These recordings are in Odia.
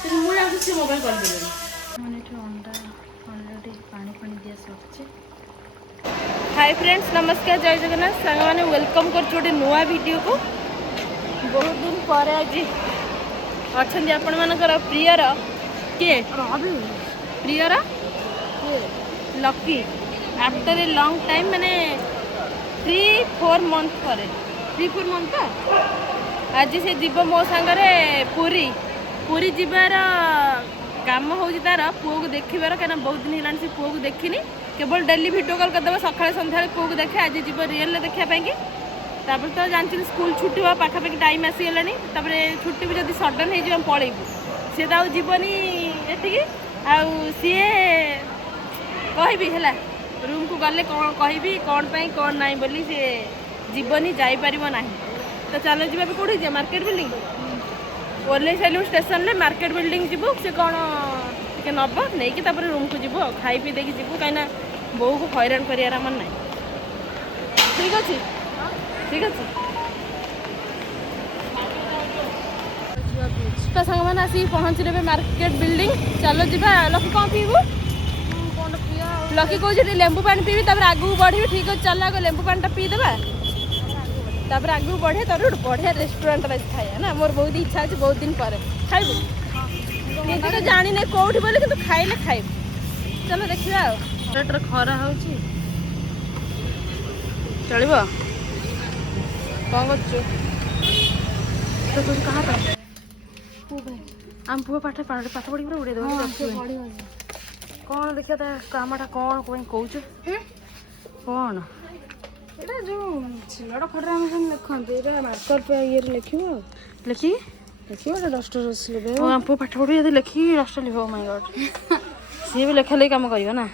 ମୁଁ ଯାଉଛି ସେ ମୋବାଇଲ କରିଦେଲେଣି। ମାନେ ଏଠି ଅଣ୍ଡା ଅଲରେଡ଼ି ପାଣି ପାଣି ଦିଆ ସରିଛି। हाय फ्रेंड्स नमस्कार जय जगन्नाथ सांग मैंने वेलकम कर गोटे नुआ वीडियो को बहुत दिन पर आज अच्छा आपण मानकर प्रियर किए prior lucky after a long time माने 3-4 मंथ पर 3-4 मंथ आज से जीव मो सांगरे पूरी पूरी जीवार काम हो तार पुओ को देखार क्या बहुत दिन है पुओ को देखनी केवल डेली वीडियो कॉल करदेव सकाଳେ ସନ୍ଧ୍ୟାବେଳେ पुओ को देखे आज जीव रियल देखापी तापर तो जानते स्कूल छुट्टी हुआ पाखापाखि टाइम आसीगलानी तापर छुट्टी भी जब सडन हो पलैबू सी तो जीवनी एटिकी सी कहबी है रूम को गले कौन कहबी कौन पाई कौन नाई बोली सी जीवनी जापर ना तो चलो जी कौटी जा मार्केट बिल्डिंग ओल्ले सारू स्टेशन में मार्केट बिल्डिंग जीवु सी कौन टे नब नहीं तापर रूम को जीव खाई पी देकी जीवु कहीं बो को हैरान कर मन ना ठीक अच्छे ठीक अच्छे तो सांग मैंने आसिक पहुँचले मार्केट बिल्डिंग चलो जीवा लकी कौन पीबू लकी कौन लेंबू पानी पीबी तापर आगू बढ़ी ठीक अच्छे चल आगे लेंबू पानी पीदेबा तापर आगू बढ़े तर गोटे बढ़िया रेस्टोरेंट खाया ना मोर बहुत इच्छा अच्छे बहुत दिन पर खाइबू मुझे तो जानी नहीं कौटी बोले कि खाइले खाइबू चलो देखा खरा हो चलो कौन कर कहाँ आम पुआ पाठ पाठ पढ़ी उड़े कौन देखिए कामटा कौन कौच कौन एटा जो सिलड़ खरा हम लिखते एटा मार्कर पे ये लिखिबो लिखी लिखिबो डस्टर लिखे आम पुआ पाठ पढ़ी यदि लिखी डस्टर लिख माय गॉड सी भी लेखा लगी कम कर ना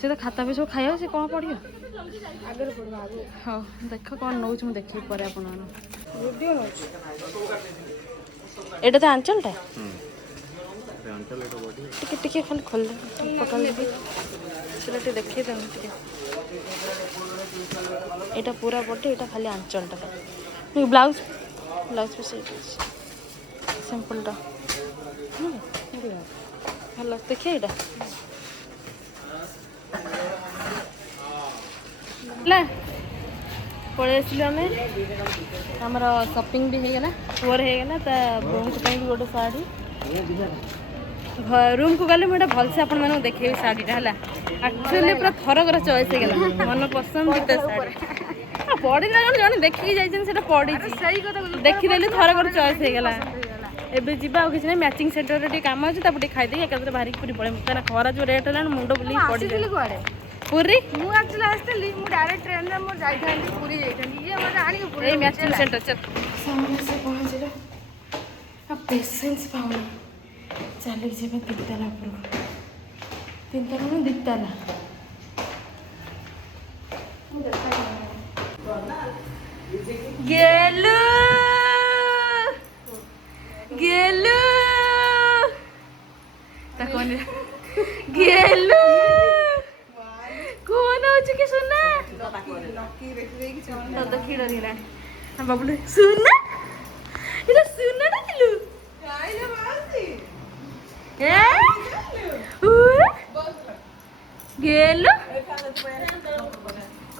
सी तो खाता भी सब खाइब सी कौन पढ़ आगे पढ़वा आगे हाँ देख कौन नौ मुझे देखी पर वीडियो एटा तो आंचलटा टिके टिके खाली खोल पकड़ से देखी दे एटा पूरा बॉडी एटा खाली आंचलटा ब्लाउज ब्लाउज भी सही सिंपलटा भल देखिए एटा पलि आसिल आम आमर सपिंग भी होगला पुअर होगला बोन को गोटे शाढ़ी रूम को गले मुझे भलसे आप देखे शाढ़ीटा है एक्चुअली पूरा थरकर चॉइस होगला मन पसंद जिते शाढ़ी पड़ी जन देखिए जाइए पड़ी देखीदेली थरकर चॉइस होगला एबे जीवा आ किसी मैचिंग सेंटर रे काम अच्छे तापर खाईदे एक बाहर पूरी पड़े क्या खरा जो रेट है मुंड बुल पड़ी पूरी मु एक्चुअली आस्ती मु डायरेक्ट ट्रेन में मु जाइथांती पूरी जाइथांती ये मते आनी पूरी मैचिंग सेंटर चल सामने से पहुंचले अब पेशेंस पाऊनी चल जेबे तीनतला पर तीनतला में दितला गेलू गेलू तकोन गेलू कौन हो कि सुनना तो खीर नीला हम बाबू सुनना इधर सुनना ना किलू गेलो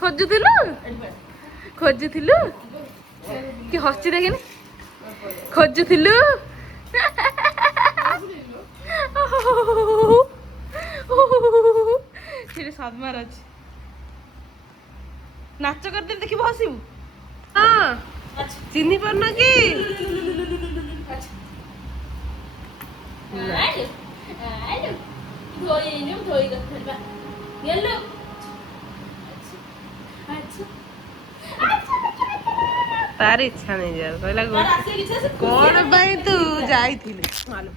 खोजुथिलु खोजुथिलु कि हसी देखिनी खोजुथिलु सदमार अच्छे नाच करते देखी हसबू हाँ चिन्ह पारना कि तार इच्छा नहीं यार कहला कौन भाई तू जाइथिले मालूम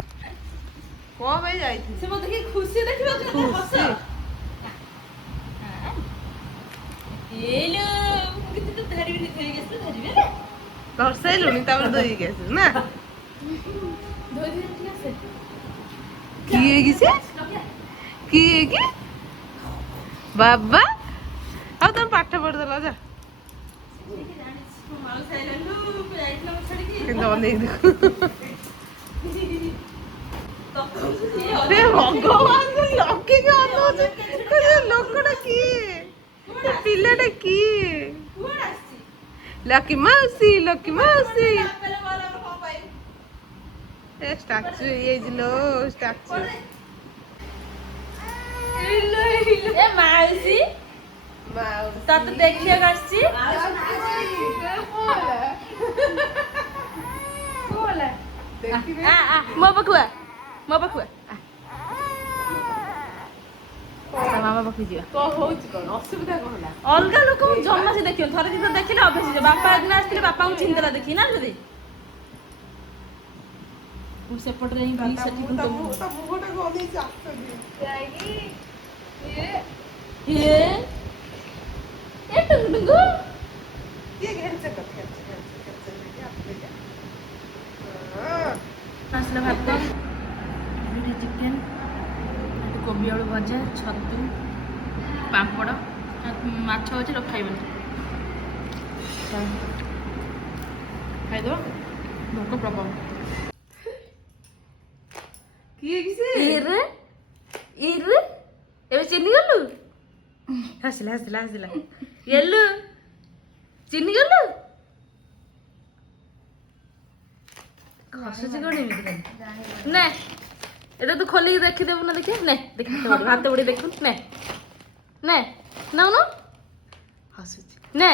कौन भाई जाइथिले से मत देखि खुशी देखिबो खुशी हेलो किती तो धरी भी धरी गेस धरी बे घर से लुनी तापर धरी गेस ना धरी ठीक আছে की है किसे की है की बाबा अब तुम पाठ पढ़ दला जा কিন্তু অনেক দেখো ଭଗବାନ ଲକିକି ଅନଉଛି ଲୋକଟା କିଏ ପିଲାଟା କିଏ ଲକି ମାଉସୀ ଏ ଷ୍ଟାଚୁ ହେଇଯାଇଛି ଲୋ ଷ୍ଟାଚୁ ଏ ମାଉସୀ ତତେ ଦେଖିବାକୁ ଆସିଛି ମୋ ପାଖୁଆ ମାମା ପାଖକୁ ଯିବା କଣ ହଉଛି କଣ ଅସୁବିଧା କଣ ହେଲା ଅଲଗା ଲୋକଙ୍କୁ ଜମା ସେ ଦେଖିବ ଥରେ ଦିନ ଦେଖିଲେ ଅଭ୍ୟାସ ହେଇଯିବ ବାପା ଦିନ ଆସିଥିଲେ ବାପାଙ୍କୁ ଚିନ୍ତା ଦେଖି ନା ଯଦି ସେପଟରେ ହିଁ ବି ସେଠି ତା ମୁହଁଟା ଗଲେଇଛି ଆସୁଛି କିଏ ଘେରିছে ତ ଆସିଲା ଭାତ ଏଠି ଚିକେନ କୋବି ଆଳୁ ଭଜା ଛତୁ ପାମ୍ପଡ଼ ମାଛ ଅଛି ଖାଇବନି ଖାଇଦେବ ଭୋକ ପ୍ରବଳ କିଏ କିଛି ଇରେ ଏବେ ଚିନି ଗଲୁ ହସିଲା ଏଲୁ ଚିନି ଗଲୁ ଖସୁଛି କଣ ଏମିତି ଖାଲି ନେ এটা তো খোলিকি দেখিদেবু না দেখে নে দেখি হাতে উড়ে দেখুন নে নাও না হাসুছি নে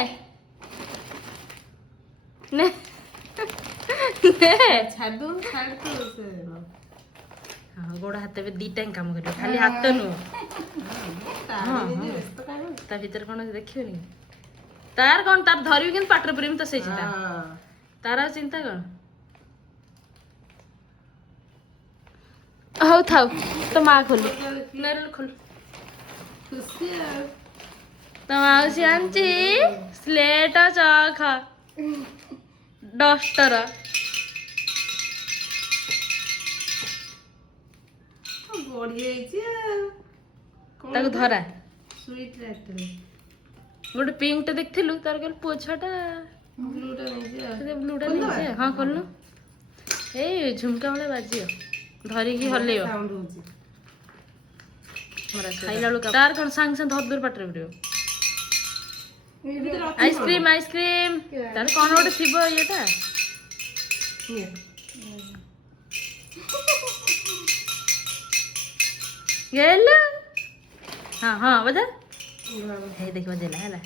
ଛାଡୁ ଛାଡ ତ ହଁ ଗୋଡ଼ ହାତ ଏବେ ଦିଟା ହିଁ କାମ କରିବ ଖାଲି ହାତ ନୁହଁ ତା ଭିତରେ କ'ଣ ଦେଖିବନି ତାର କ'ଣ ତାର ଧରିବି କିନ୍ତୁ ପାଟରେ ପୁରେଇବି ତ ସେଇ ଚିନ୍ତା ତାର ଆଉ ଚିନ୍ତା କ'ଣ ହଉ ଥାଉ ତ ମା ଖୋଲୁ ଖୋଲୁ ଖୁସି ଆଉ ତ ମାଉସୀ ଆଣିଛି ସ୍ଲେଟ ଚକ ଡଷ୍ଟର ବଢି ଯାଇଛି ଆଉ ତାକୁ ଧରା ସୁଇଟ ରାଇଟରେ ଗୋଟେ ପିଙ୍କଟା ଦେଖିଥିଲୁ ତାର କହିଲୁ ପୁଅ ଛୁଆଟା ବ୍ଲୁଟା ନେଇଯିବା ବ୍ଲୁଟା ନେଇଛି ହଁ ଖୋଲୁନୁ ଏଇ ଝୁମକା ଭଳିଆ ବାଜିବ ଧରିକି ହଲେଇବ ସାଉଣ୍ଡ ହଉଛି ଖାଇଲା ବେଳକୁ ତାର କ'ଣ ସାଙ୍ଗେ ସାଙ୍ଗେ ଧର ପାଟିରେ ପଡ଼ିବ ଆଇସ୍କ୍ରିମ ତାର କ'ଣ ଗୋଟେ ଥିବ ଇଏଟା ଗେଲ ହଁ ହଁ ବଜା ହେଇ ଦେଖି ବଜେଇଲା ହେଲା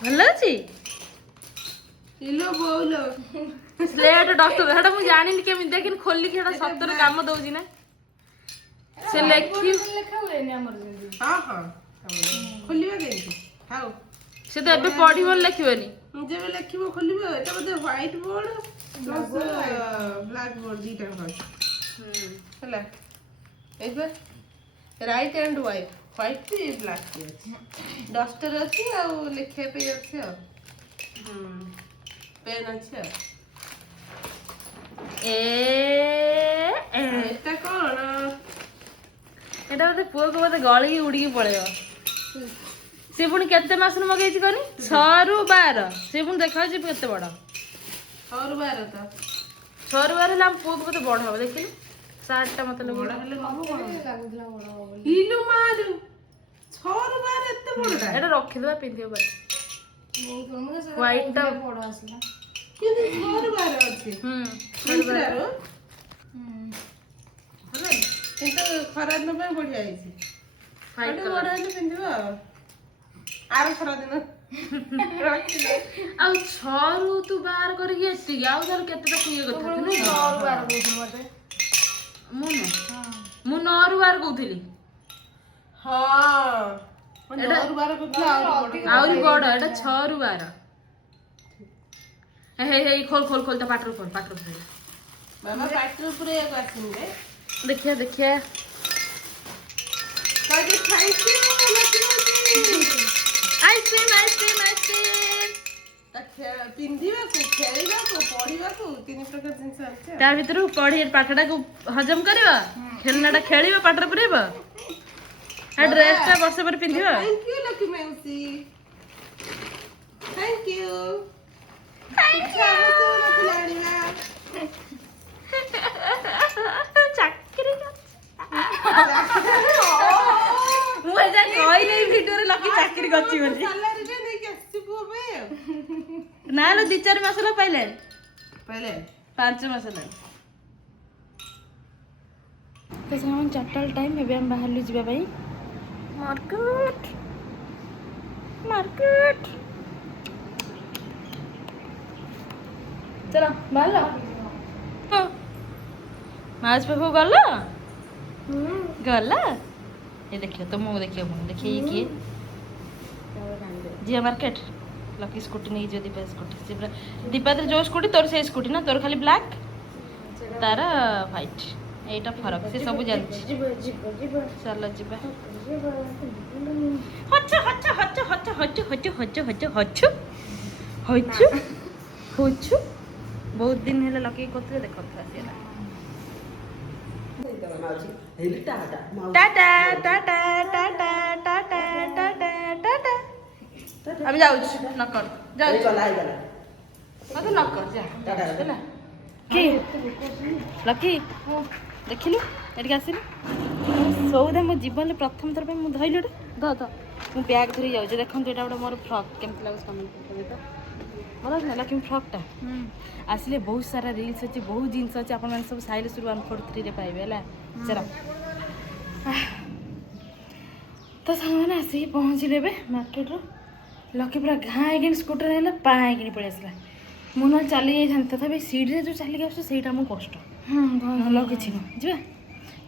ଭଲ ଅଛି ଇଲୋ ବୋଉଲୋ ସ୍ଲେଟ ଡକ୍ଟର ସେଟା ମୁଁ ଜାଣିନି କେମିତି ଦେଖିନି ଖୋଲିକି ସେଟା ସତରେ କାମ ଦଉଛି ନା ସେ ଲେଖି ହଁ ହଁ ଖୋଲିବା କେମିତି ହଉ ସେ ତ ଏବେ ପଢିବ ଲେଖିବନି ଯେବେ ଲେଖିବ ଖୋଲିବ ଏଟା ବୋଧେ white board plus black board ଦିଟା ହେଲା ଏବେ ରାଇଟ୍ ଆଣ୍ଡ ହ୍ୱାଇଟ୍ ବ୍ଲାକ୍ ଅଛି ଡଷ୍ଟର ଅଛି ଆଉ ଲେଖିବା ପାଇଁ ଅଛି ଆଉ ପେନ୍ ଅଛି ଆଉ ଏଟା କ'ଣ ଏଟା ବୋଧେ ପୁଅକୁ ବୋଧେ ଗଳିକି ଉଡ଼ିକି ପଳେଇବ ସେ ପୁଣି କେତେ ମାସରୁ ମଗେଇଛି କନି 6 ରୁ 12 ସେ ପୁଣି ଦେଖାଉଛି କେତେ ବଡ଼ 6 ରୁ 12 ତ 6 ରୁ 12 ହେଲେ ଆମ ପୁଅକୁ ବୋଧେ ବଡ଼ ହବ ଦେଖିଲୁ ସାର୍ଟଟା ମତେ ବଡ଼ ହେଲେ ହବ କ'ଣ ଇଲୁ ମାରୁ 6 ରୁ 12 ଏତେ ବଡ଼ଟା ଏଟା ରଖିଦେବା ପିନ୍ଧିବ ପରେ ହ୍ୱାଇଟଟା କିନ୍ତୁ 6 ରୁ 12 ଅଛି ମିନ୍ତ୍ରାରୁ ହେଲା କିନ୍ତୁ ଖରା ଦିନ ପାଇଁ ବଢ଼ିଆ ହେଇଛି ହ୍ୱାଇଟ ବଡ଼ ହେଲେ ପିନ୍ଧିବ ଆଉ ଆର ଖରା ଦିନ ଆଉ 6 ରୁ ତୁ 12 କରିକି ଏତିକି ଆଉ ତାର କେତେଟା ଇଏ କଥା ମୁଁ 9 ରୁ 12 କହୁଥିଲି ହଁ 9 ରୁ 12 କରୁଥିଲା ଆହୁରି ବଡ଼ ଏଟା 6 ରୁ 12 ହେଇ ଖୋଲ ତା ପାଟରୁ ଖୋଲ ବାବା ପାଟିର ପୁରେଇବାକୁ ଆସିନି ରେ ଦେଖିଆ କାଲି ଖାଇଛି ଆଇସ୍କ୍ରିମ ପିନ୍ଧିବାକୁ ଖେଳିବାକୁ ପଢିବାକୁ 3 ପ୍ରକାର ଜିନିଷ ଅଛି ତା ଭିତରୁ ପଢି ପାଠଟାକୁ ହଜମ କରିବ ଖେଳନାଟା ଖେଳିବ ପାଠରେ ପୁରେଇବ ଡ୍ରେସଟା ବର୍ଷ ପରେ ପିନ୍ଧିବ ଥ୍ୟାଙ୍କ ୟୁ ଲକି ମାଉସୀ ଥ୍ୟାଙ୍କ ୟୁ ଚାକିରି ଏଠି ଗଛି ବୋଲି ସାଲାରିରେ ନେଇକି ଆସିଛି ପୁଅ ପାଇଁ ଆଉ। ନା ଲୋ 2-4 ମାସ ହେଲା ପାଇଲେ ପାଇଲେ 5 ମାସ ହେଲା। ତ ସେମାନେ 4ଟା ଟାଇମ୍ ଏବେ ଆମେ ବାହାରିଲୁ ଯିବା ପାଇଁ ମାର୍କେଟ। ଚଲ ବାହାରିଲ ମାଛ ପାଖକୁ ଗଲା ଏ ଦେଖିବ ତୁମକୁ ଦେଖିବ ମୁଁ ଦେଖିଏ କିଏ ଯିବା ମାର୍କେଟ। ଲକି ସ୍କୁଟି ନେଇକି ଯିବ ଦୀପା ସ୍କୁଟି ସେ ପୁରା ଦୀପାର ଯୋଉ ସ୍କୁଟି ତୋର ସେଇ ସ୍କୁଟି ନା ତୋର ଖାଲି ବ୍ଲାକ୍ ତାର ହ୍ୱାଇଟ୍ ଏଇଟା ଫରକ ସେ ସବୁ ଜାଣିଛି। ଚାଲ ଯିବା ହଛୁ ବହୁତ ଦିନ ହେଲା ଲକି କରୁଥିଲେ ଦେଖନ୍ତୁ ଆସିଗଲା। Tata tata tata tata tata tata আমি যাଉଛି ନକର ଯାଉଛି ମତେ ନକର ଯା ହେଲା କି ଲକି ଦେଖିଲୁ ଏଠିକି ଆସିଲୁ ସଉଦା ମୋ ଜୀବନରେ ପ୍ରଥମ ଥର ପାଇଁ ମୁଁ ଧଇଲି ଗୋଟେ ମୁଁ ବ୍ୟାଗ୍ ଧରି ଯାଉଛି ଦେଖନ୍ତୁ ଏଇଟା ଗୋଟେ ମୋର ଫ୍ରକ୍ କେମିତି ଲାଗୁଛି କମେଣ୍ଟ କରିବେ ତ ଭଲ ଅଛି ନା ଲକି ଫ୍ରକ୍ଟା ଆସିଲେ ବହୁତ ସାରା ରିଲ୍ସ ଅଛି ବହୁତ ଜିନିଷ ଅଛି ଆପଣମାନେ ସବୁ ସାଇଲେଶ୍ଵର 143ରେ ପାଇବେ ହେଲା ଚାଲ। ତ ସାଙ୍ଗମାନେ ଆସିକି ପହଞ୍ଚିଲେ ଏବେ ମାର୍କେଟରୁ ଲକି ପୁରା ଘାଁ ହେଇକିନି ସ୍କୁଟର ହେଲା ପାଁ ହେଇକିନି ପଳେଇ ଆସିଲା। ମୁଁ ନହେଲେ ଚାଲି ଯାଇଥାନ୍ତି ତଥାପି ସିଡ଼ିରେ ଯେଉଁ ଚାଲିକି ଆସୁଛି ସେଇଟା ଆମକୁ କଷ୍ଟ ଭଲ କିଛି ନୁହଁ ଯିବା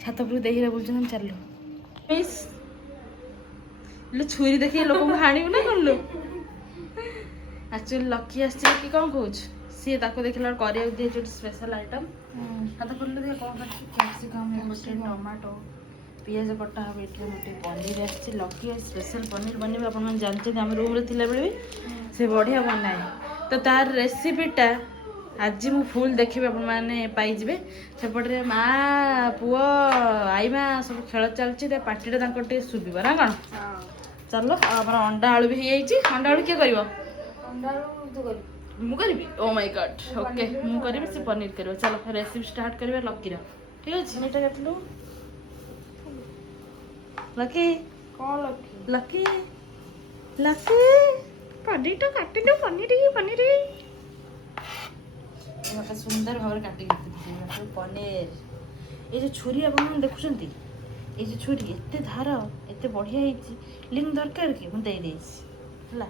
ଛାତ ଉପରକୁ ଦେଇକିରା ବୁଲୁଛନ୍ତି ଆମେ ଚାଲିଲୁ ଛୁରୀ ଦେଖିକି ଲୋକଙ୍କୁ ହାଣିବୁ ନା କଣ ଲୋ ଆକ୍ଚୁଆଲି ଲକି ଆସିଛି କି କ'ଣ କହୁଛୁ ସିଏ ତାକୁ ଦେଖିଲା ବେଳକୁ କରିବାକୁ ଦିଏ ଗୋଟେ ସ୍ପେଶାଲ ଆଇଟମ୍ ହାତ ଖୋଲିଲେ ଦେଖିବା କ'ଣ କରିଛି କ୍ୟାପ୍ସିକମ୍ ଗୋଟେ ଟମାଟୋ ପିଆଜ କଟା ହେବ ଏଠି ଗୋଟେ ପନିର ଆସିଛି ଲକି ସ୍ପେଶାଲ ପନିର ବନେଇବେ ଆପଣମାନେ ଜାଣିଛନ୍ତି ଆମ ରୁମ୍ରେ ଥିଲାବେଳେ ବି ସେ ବଢ଼ିଆ ବନାଏ ତ ତାର ରେସିପିଟା ଆଜି ମୁଁ ଫୁଲ୍ ଦେଖିବି ଆପଣମାନେ ପାଇଯିବେ। ସେପଟରେ ମା ପୁଅ ଆଇମା ସବୁ ଖେଳ ଚାଲିଛି ତା ପାଟିଟା ତାଙ୍କର ଟିକେ ଶୁଭିବ ନା କ'ଣ ଚାଲ ଆଉ ଆମର ଅଣ୍ଡା ଆଳୁ ବି ହେଇଯାଇଛି ଅଣ୍ଡା ଆଳୁ କିଏ କରିବ ମୁଁ କରିବି ଓ ମାଇ ଗଡ୍ ଓକେ ମୁଁ କରିବି ସେ ପନିର କରିବ ଚାଲ ରେସିପି ଷ୍ଟାର୍ଟ କରିବା ଲକିର ଠିକ୍ ଅଛି ଏଇଟା କାଟିଲୁ ଲକି କ'ଣ ଲକି ଲକି ପନିରଟା କାଟିଲୁ ପନିର ଗୋଟେ ସୁନ୍ଦର ଭାବରେ କାଟିକି ପନିର ଏଇ ଯେଉଁ ଛୁରୀ ଆପଣମାନେ ଦେଖୁଛନ୍ତି ଏଇ ଯେଉଁ ଛୁରୀ ଏତେ ଧାର ଏତେ ବଢ଼ିଆ ହେଇଛି ଲିଙ୍କ୍ ଦରକାର କି ମୁଁ ଦେଇଦେଇଛି ହେଲା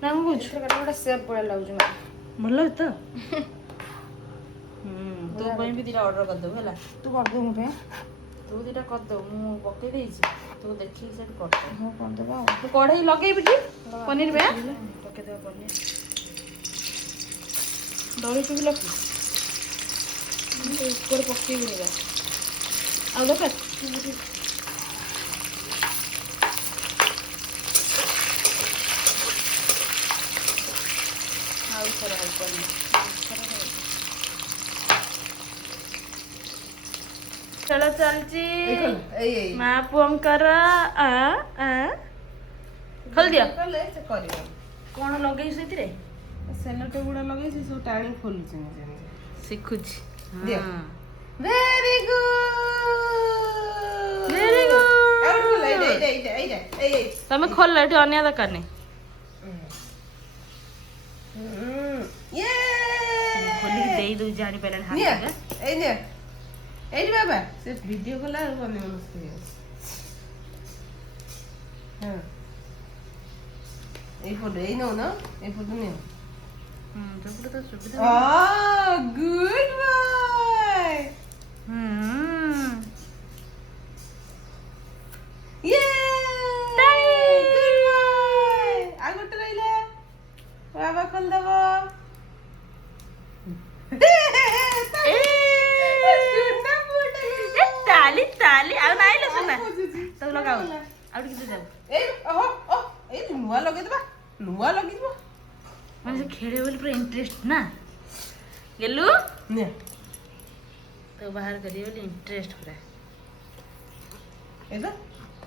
ନା ମୁଁ କହୁଛୁ ଗୋଟେ ସେପ୍ ଭଳିଆ ଲାଗୁଛି ଭଲ ଲାଗୁଛି ତ ତୋ ପାଇଁ ବି 2ଟା ଅର୍ଡ଼ର କରିଦେବୁ ହେଲା ତୁ କରିଦେବୁ ମୋ ପାଇଁ ତୁ 2ଟା କରିଦେବୁ ମୁଁ ପକେଇ ଦେଇଛି ତୁ ଦେଖିକି ସେଠି କରିଦେବୁ ହଁ କରିଦେବା ଆଉ ତୁ କଢ଼େଇ ଲଗେଇବି ଟି ପନିର ପାଇଁ ପକେଇଦେବା ପନିର ଦଳିଛୁ ବି ଲକି ଉପରେ ପକେଇବି ଦେବା ଆଉ ଦରକାର ଆଉ ଥରେ ଖେଳ ଚାଲିଛି ମା ପୁଅଙ୍କର ଖୋଲିଦିଅ କ'ଣ ଲଗେଇଛୁ ସେଥିରେ ସେଲୋ ଟେପ୍ ଗୁଡ଼ା ଲଗେଇଛି ସବୁ ଟାଣି ଖୋଲୁଛି ନିଜେ ନିଜେ ଶିଖୁଛି ଭେରି ଗୁଡ୍ ତମେ ଖୋଲ ଏଠି ଅନ୍ୟ ଦରକାର ନାହିଁ ଖୋଲିକି ଦେଇ ଦଉଛି ଜାଣିପାରିଲାନି ହାତରେ ଏଇଠି ବାବା ସେ ଭିଡିଓ କଲା ଆଉ ବନେଇ ମୁସ୍କିଲ ହଁ ଏଇ ଫଟୋ ଏଇ ନଉନ ଏଇ ଫଟୋ ନିଅ ଯୋଉପଟେ ତ ସୁବିଧା ଗୁଡ୍ ବୟ ଆଉ ଗୋଟେ ରହିଲା ବାବା ଖୋଲିଦବ ତାଲି ତାଲି ଆଉ ନାଇଁ ଲୋ ସୁନା ତାକୁ ଲଗାଉ ଆଉ ଟିକେ ଯାଉ ଏଇ ନୂଆ ଲଗେଇଦବା ମାନେ ସେ ଖେଳିବ ବୋଲି ପୁରା ଇଣ୍ଟରେଷ୍ଟ ନା ଗେଲୁ ତାକୁ ବାହାର କରିବ ବୋଲି ଇଣ୍ଟରେଷ୍ଟ ପୁରା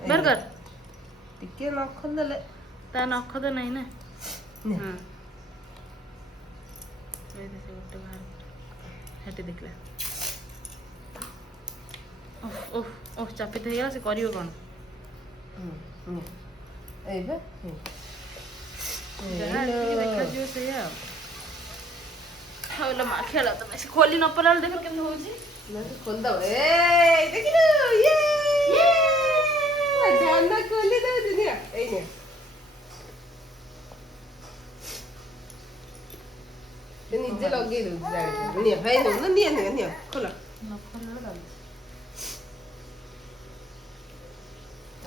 ବାହାର କର ଟିକେ ନଖ ଦେଲେ ତା ନଖ ତ ନାହିଁ ନା ଗୋଟେ ବାହାର ସେଠି ଦେଖିଲା ଓହ ଚାପି ହେଇଗଲା ସେ କରିବ କ'ଣ ଏବେ ଯାହା ଟିକେ ଦେଖାଯିବ ସେଇଆ ଆଉ। ହଉଲୋ ମା ଖେଳ ତମେ ସେ ଖୋଲି ନ ପାରିଲା ବେଳେ ଦେଖ କେମିତି ହଉଛି। ଖୋଲିଦବ ଦେଖିଲୁ ଝାନା ଖୋଲି ଦଉଛି ନିଆ ଏଇ ନିଆ ସେ ନିଜେ ଲଗେଇ ଦଉଛି ଜାଣିଛୁ ନିଆ ଭାଇ ନିଅ ନିଆ ନିଆ ନିଆ ଖୋଲ ନ ଖୋଲିଲା ବେଳେ ଲାଗୁଛି।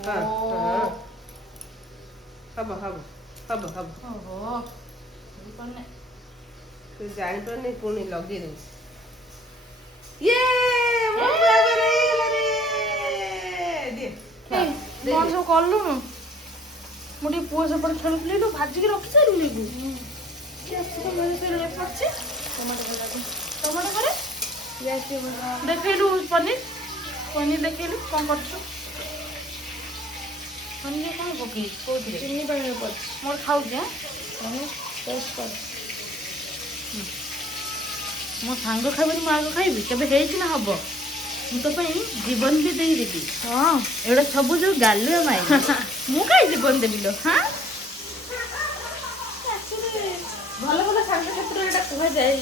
ହଁ ହଁ ହବ ହବ ହବ ହବ ଓହୋ ବୁଝିପାରୁନି। ତୁ ଜାଣିପାରୁନି ପୁଣି ଲଗେଇ ଦଉଛି ମୋ ବାବାରେ ହେଇଗଲା ରେ ଦେ କଣ ସବୁ କଲୁଣୁ? ମୁଁ ଟିକେ ପୁଅ ସେପଟେ ଖେଳୁଥିଲି ତୁ ଭାଜିକି ରଖି ସାରିଲୁନି କି? ପଡୁଛି ଟମାଟୋ କରେ ଦେଖେଇଲୁ ପନିର ଦେଖେଇଲୁ କଣ କରୁଛୁ? ପନିର କଣ ପକେଇଛୁ କୋଉଥିରେ? ଚିନି ପାଣିରେ ପଡିଛି। ମୋର ଖାଉଛି ମୋ ସାଙ୍ଗ ଖାଇବନି ମୁଁ ଆଗ ଖାଇବି କେବେ ହେଇଛି ନା ହବ? ମୁଁ ତ ପାଇଁ ଜୀବନ ବି ଦେଇଦେବି। ହଁ ଏଗୁଡ଼ା ସବୁ ଯୋଉ ଗାଲୁଆ ମାଇ ମୁଁ କାହିଁ ଜୀବନ ଦେବି ଲୋ। ହଁ ଭଲ ଭଲ ସାଙ୍ଗ କ୍ଷେତ୍ରରେ ଏଇଟା କୁହାଯାଏ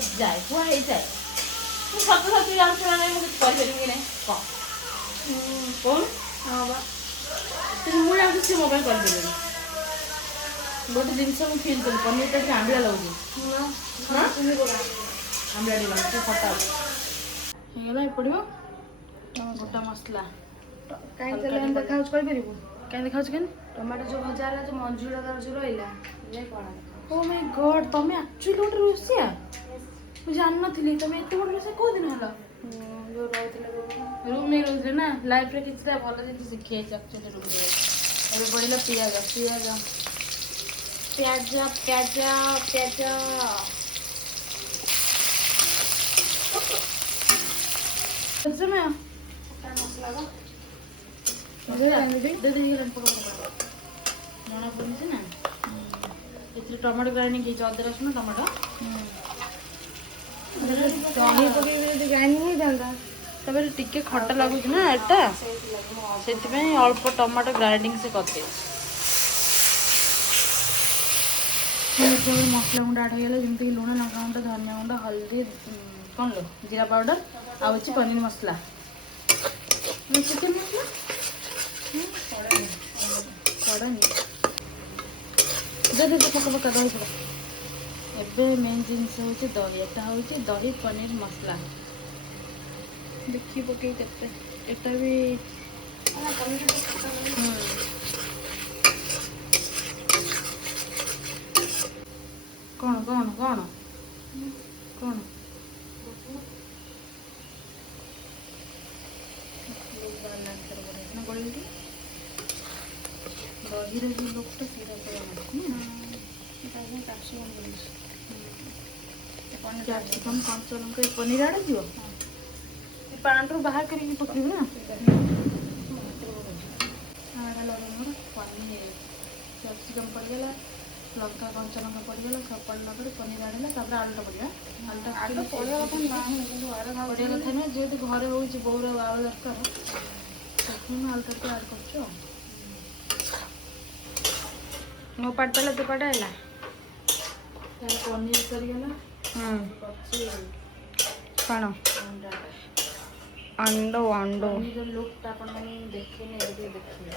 କୁହା ହେଇଯାଏ। ମୁଁ ସତ ସତ ଜାଣିଛୁ ନା ନାହିଁ ମୁଁ କିଛି କହିପାରିବି କି ନାହିଁ କଣ ହଁ ବା କିନ୍ତୁ ମୁଁ ଜାଣିଛି ସେ ମୋ ପାଇଁ କରିଦେଲେଣି। ଗୋଟେ ଜିନିଷ ମୁଁ ଫିଲ୍ କଲି ପନିରଟା ଟିକେ ଆମ୍ବିଳା ଲାଗୁଛି। ଆମ୍ବିଳା ଟିକେ ଲାଗୁଛି ଖଟା ହେଇଗଲା ପଡ଼ିବ ଗୋଟା ମସଲା। କାହିଁ ତେଲ ଏମିତି ଦେଖାଯାଉଛି କହିପାରିବୁ? କାହିଁ ଦେଖାଉଛି କେମିତି? ଟମାଟୋ ଯୋଉ ଭଜା ହେଲା ଯୋଉ ମଞ୍ଜିଗୁଡ଼ା ତାର ଯୋଉ ରହିଲା କଣ? ଓ ମାଇ ଗଡ୍ ତମେ ଆକ୍ଚୁଆଲି ଗୋଟେ ରୋଷିଆ? ମୁଁ ଜାଣିନଥିଲି ତମେ ଏତେ ବଡ଼ ରୋଷେଇ କୋଉ ଦିନ ହେଲ? ଯୋଉ ରହୁଥିଲେ ରୁମ୍ ନେଇ ରହୁଥିଲେ ନା ଲାଇଫ୍ରେ କିଛିଟା ଭଲ ଜିନିଷ ଶିଖି ଯାଇଛି ଆକ୍ଚୁଆଲି ରୁମ୍ ନେଇ। ଏବେ ପଡ଼ିଲା ପିଆଜ ପିଆଜ ପିଆଜ ପିଆଜ ପିଆଜ ସମୟ ମସଲା ବା ଜଣା ପଡୁନି ସିନା ଏଥିରେ ଟମାଟୋ ଗ୍ରାଇଣ୍ଡିଙ୍ଗ ହେଇଛି ଅଦା ରସୁଣ ଟମାଟୋ ଦହି ପକେଇକି ଯଦି ଗ୍ରାଇଣ୍ଡିଙ୍ଗ ହେଇଥାନ୍ତା ତାପରେ ଟିକେ ଖଟା ଲାଗୁଛି ନା ଏଟା ସେଥିପାଇଁ ଅଳ୍ପ ଟମାଟୋ ଗ୍ରାଇଣ୍ଡିଙ୍ଗ ସେ କରିଦେଇଛି। ମସଲା ଗୁଣ୍ଡ ଆଡ଼ ହେଇଗଲା ଯେମିତିକି ଲୁଣ ଲଙ୍କା ଗୁଣ୍ଡ ଧନିଆ ଗୁଣ୍ଡ ହଳଦୀ କ'ଣ लो ଜିରା ପାଉଡ଼ର ଆଉ ଅଛି ପନିର ମସଲା ଚିକେନ ମସଲା ପଡ଼ନି ପକା ପକା ଦହି ପକା। ଏବେ ମେନ୍ ଜିନିଷ ହେଉଛି ଦହି ଏଟା ହେଉଛି ଦହି ପନିର ମସଲା ଦେଖି ପକେଇ କେତେ ଏଟା ବି କ'ଣ କ'ଣ କ'ଣ କ'ଣ ଦହିର ଯେଉଁ ଲୋକଟା ସେଇଟା କ୍ୟାପ୍ସିକମ୍ କଞ୍ଚା ଲଙ୍କା ପନିର ଆଡ଼େ ଯିବ ପାଣିରୁ ବାହାର କରିକି ପକେଇବୁ ନା ପନିର କ୍ୟାପ୍ସିକମ୍ ପଡ଼ିଗଲା ଲଙ୍କା କଞ୍ଚା ଲଙ୍କା ପଡ଼ିଗଲା ସବୁ ପଡ଼ିଲା ପରେ ପନିର ଆଡ଼ିଲା ତାପରେ ଆଳୁଟା ପଡ଼ିଲା ଆଳୁଟା ପଡ଼ିବା କଥା ନୁହେଁ ଯେହେତୁ ଘରେ ହେଉଛି ବୋଉର ଆଳୁ ଦରକାର ସେଥିପାଇଁ ମୁଁ ଆଳୁଟା ଟିକେ ଆଡ଼୍ କରୁଛୁ ଆଉ ମୋ ପାଟ ଦେଲା ତୋ ପାଟ ହେଲା ପନିର ସରିଗଲା କ'ଣ ଅଣ୍ଡ ପନିର ଲୁକ୍ଟା ଆପଣମାନେ ଦେଖିନି ଏବେ ଟିକେ ଦେଖିବେ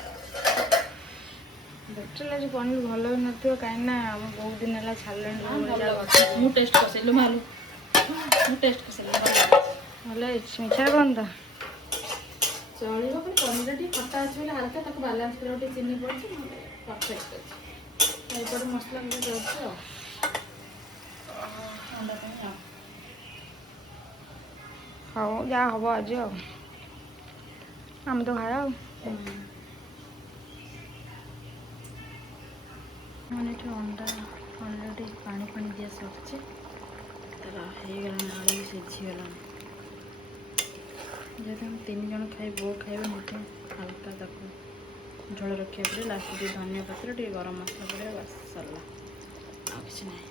ଦେଖିଲେ ଯେ ପନିର ଭଲ ବି ନଥିବ କାହିଁକି ନା ଆମ ବହୁତ ଦିନ ହେଲା ଛାଡ଼ିଲେଣି ମୁଁ ଟେଷ୍ଟ କରିସାରିଲି ମାଲୁ ମୁଁ ଟେଷ୍ଟ କରିସାରିଲି ଭଲ ହେଇଛି ମିଛା କ'ଣ ତ ଚଳିବ କିନ୍ତୁ ପନିରଟା ଟିକେ ଖଟା ଅଛି ବୋଲି ହାଲକା ତାକୁ ବାଲାନ୍ସ କରିବାକୁ ଟିକେ ଚିନି ପଡ଼ିଛି ପରଫେକ୍ଟ ଅଛି ଏପଟେ ମସଲା ଗୁଣ୍ଡ ଯାଉଛି ଆଉ ଅଣ୍ଡା ପାଇଁ ଆଉ ହଉ ଯାହା ହବ ଆଜି ଆଉ ଆମେ ତ ଖାଇବା ଆଉ ମାନେ ଏଠି ଅଣ୍ଡା ଅଲରେଡ଼ି ପାଣି ପାଣି ଦିଆ ସରିଛି ତାର ହେଇଗଲାଣି ଆଳୁ ବି ସିଝିଗଲାଣି ଯେହେତୁ ଆମେ 3 ଜଣ ଖାଇ ବୋଉ ଖାଇବା ସେଥିପାଇଁ ହାଲକା ତାକୁ ଝୋଳ ରଖିବାକୁ ପଡ଼ିବ ଲାଷ୍ଟ ଟିକେ ଧନିଆ ପତ୍ର ଟିକେ ଗରମ ମସଲା ପଡ଼ିବ ବାସ୍ ସରିଲା ଆଉ କିଛି ନାହିଁ।